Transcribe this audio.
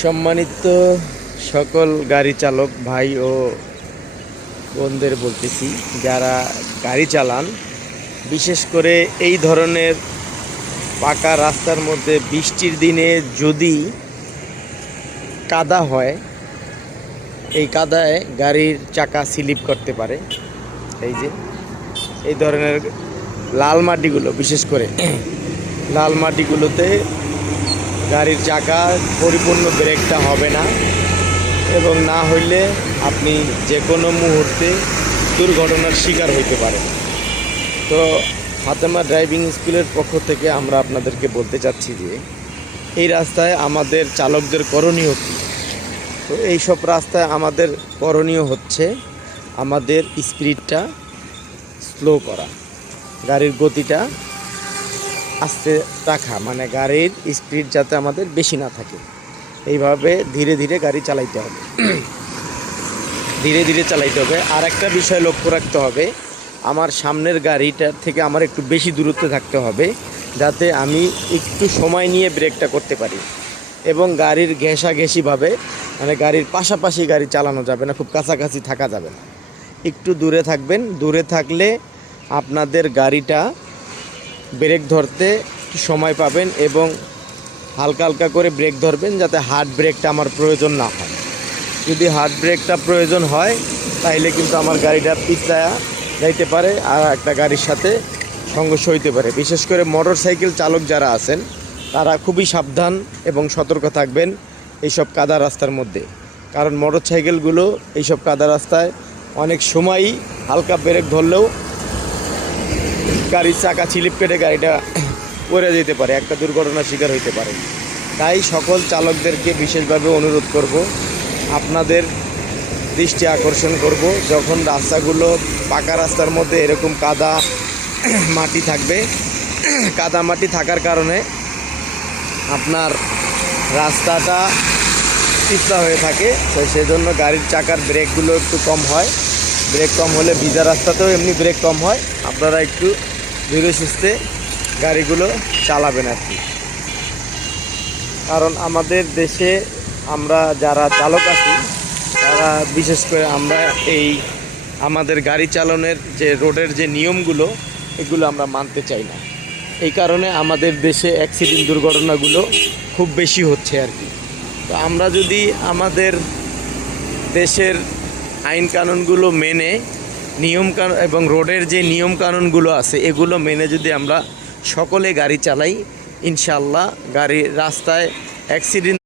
সম্মানিত সকল গাড়ি চালক ভাই ও বোনদের বলতেছি, যারা গাড়ি চালান, বিশেষ করে এই ধরনের পাকা রাস্তার মধ্যে বৃষ্টির দিনে যদি কাদা হয়, এই কাদায় গাড়ির চাকা স্লিপ করতে পারে। এই ধরনের লাল মাটিগুলো, বিশেষ করে লাল মাটিগুলোতে গাড়ির চাকা পরিপূর্ণ ব্রেকটা হবে না, এবং না হইলে আপনি যে কোনো মুহূর্তে দুর্ঘটনার শিকার হইতে পারেন। তো ফাতেমা ড্রাইভিং স্কুলের পক্ষ থেকে আমরা আপনাদেরকে বলতে চাচ্ছি যে এই রাস্তায় আমাদের চালকদের করণীয় কী। তো এইসব রাস্তায় আমাদের করণীয় হচ্ছে আমাদের স্পিডটা স্লো করা, গাড়ির গতিটা আস্তে রাখা, মানে গাড়ির স্পিড যাতে আমাদের বেশি না থাকে। এইভাবে ধীরে ধীরে গাড়ি চালাইতে হবে, ধীরে ধীরে চালাইতে হবে। আর একটা বিষয় লক্ষ্য রাখতে হবে, আমার সামনের গাড়িটার থেকে আমার একটু বেশি দূরত্বে থাকতে হবে, যাতে আমি একটু সময় নিয়ে ব্রেকটা করতে পারি। এবং গাড়ির ঘেঁষাঘেঁষিভাবে, মানে গাড়ির পাশাপাশি গাড়ি চালানো যাবে না, খুব কাছাকাছি থাকা যাবে না, একটু দূরে থাকবেন। দূরে থাকলে আপনাদের গাড়িটা ব্রেক ধরতে সময় পাবেন, এবং হালকা হালকা করে ব্রেক ধরবেন, যাতে হার্ড ব্রেকটা আমার প্রয়োজন না হয়। যদি হার্ড ব্রেকটা প্রয়োজন হয় তাইলে কিন্তু আমার গাড়িটা পিছায়া যাইতে পারে, আর একটা গাড়ির সাথে সংঘর্ষ হইতে পারে। বিশেষ করে মোটর সাইকেল চালক যারা আছেন, তারা খুবই সাবধান এবং সতর্ক থাকবেন এইসব কাদা রাস্তার মধ্যে। কারণ মোটর সাইকেলগুলো এইসব কাদা রাস্তায় অনেক সময়ই হালকা ব্রেক ধরলেও গাড়ির চাকা স্লিপ কেটে গাড়িটা পড়ে যেতে পারে, একটা দুর্ঘটনার শিকার হইতে পারে। তাই সকল চালকদেরকে বিশেষভাবে অনুরোধ করব, আপনাদের দৃষ্টি আকর্ষণ করব, যখন রাস্তাগুলো পাকা রাস্তার মধ্যে এরকম কাদা মাটি থাকবে, কাদা মাটি থাকার কারণে আপনার রাস্তাটা পিছলা হয়ে থাকে, তো সেজন্য গাড়ির চাকার ব্রেকগুলো একটু কম হয়। ব্রেক কম হলে ভিজা রাস্তাতেও এমনি ব্রেক কম হয়। আপনারা একটু ধীরে সুস্থে গাড়িগুলো চালাবেন আর কি। কারণ আমাদের দেশে আমরা যারা চালক আছি, তারা বিশেষ করে আমরা এই আমাদের গাড়ি চালানোর যে রোডের যে নিয়মগুলো, এগুলো আমরা মানতে চাই না। এই কারণে আমাদের দেশে অ্যাক্সিডেন্ট দুর্ঘটনাগুলো খুব বেশি হচ্ছে আর কি। তো আমরা যদি আমাদের দেশের আইন কানুনগুলো মেনে, নিয়ম কানুন এবং রোডের যে নিয়ম কানুনগুলো আছে, এগুলো মেনে যদি আমরা সকলে গাড়ি চালাই, ইনশাআল্লাহ গাড়ি রাস্তায় অ্যাক্সিডেন্ট